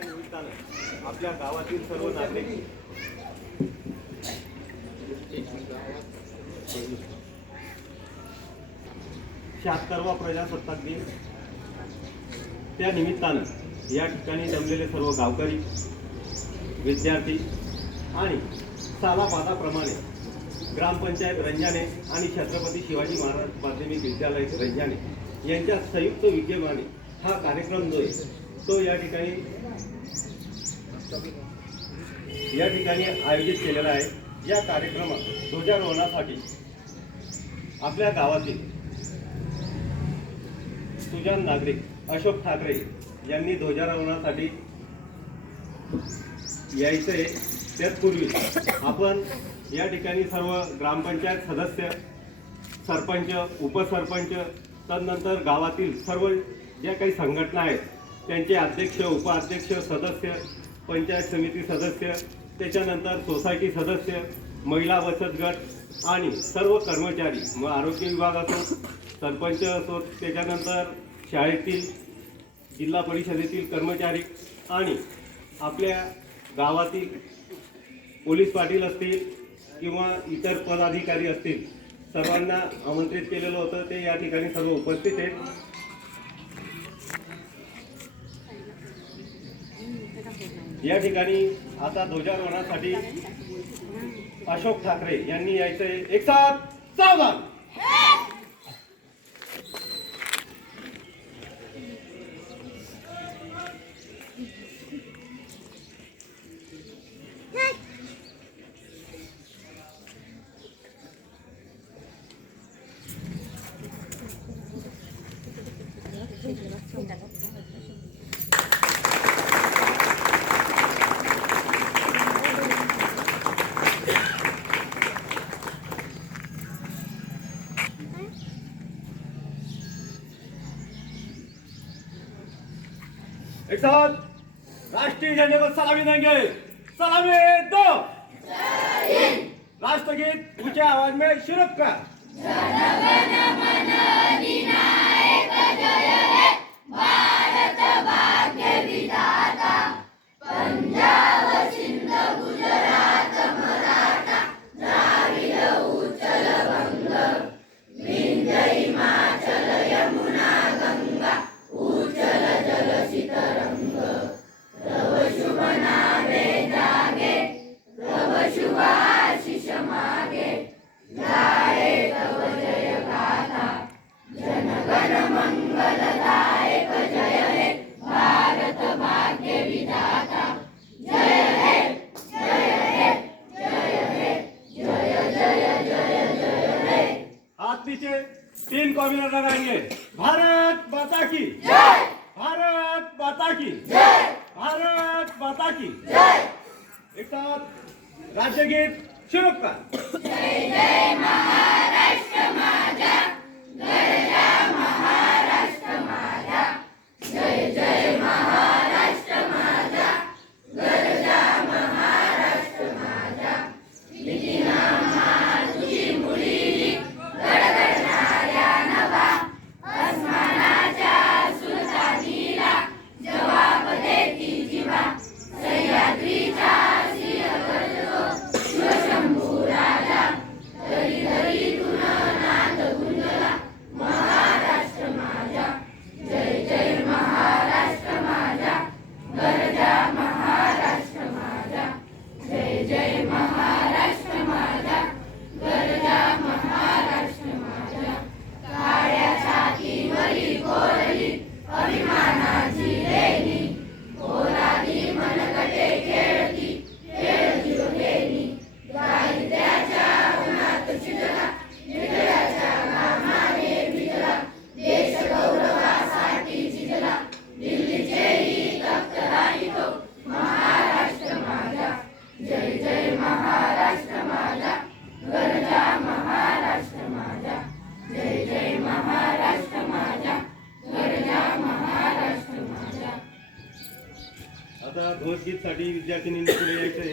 निमित्तानं आपल्या गावातील सर्व नागरिक शहात्तरवा प्रजासत्ताक दिन त्या निमित्तानं या ठिकाणी जमलेले सर्व गावकरी विद्यार्थी आणि सालाबादाप्रमाणे ग्रामपंचायत रंजाने आणि छत्रपती शिवाजी महाराज माध्यमिक विद्यालय रंजाने यांच्या संयुक्त विद्यमाने हा कार्यक्रम जो आहे तो या ठिकाणी या ठिकाणी आयोजित केलेला आहे. या कार्यक्रमात ध्वजारोहणासाठी आपल्या गावातील सुजान नागरिक अशोक ठाकरे यांनी ध्वजारोहणासाठी यायचंय त्याचपूर्वी आपण या ठिकाणी सर्व ग्रामपंचायत सदस्य सरपंच उपसरपंच तदनंतर गावातील सर्व ज्या काही संघटना आहेत त्यांचे अध्यक्ष उपाध्यक्ष सदस्य पंचायत समिती सदस्य त्याच्यानंतर सोसायटी सदस्य महिला बचत गट आणि सर्व कर्मचारी मग आरोग्य विभाग असो सरपंच असो त्याच्यानंतर शाळेतील जिल्हा परिषदेतील कर्मचारी आणि आपल्या गावातील पोलीस पाटील असतील किंवा इतर पदाधिकारी असतील सर्वांना आमंत्रित केलेलं होतं. ते या ठिकाणी सर्व उपस्थित आहेत. या ठिकाणी आता ध्वजारोहणासाठी अशोक ठाकरे यांनी यायचंय. एक साथ सावधान एक साथ राष्ट्रीय झंडे को सलामी देंगे सलामी दो राष्ट्रगीत ऊंचे आवाज में शुरू कर. तीन कॉर्नर लगाएंगे भारत माता की. भारत माता की. भारत माता की. एक साथ राष्ट्रगीत शुरू साठी विद्यार्थिनींनी पुढे यायचंय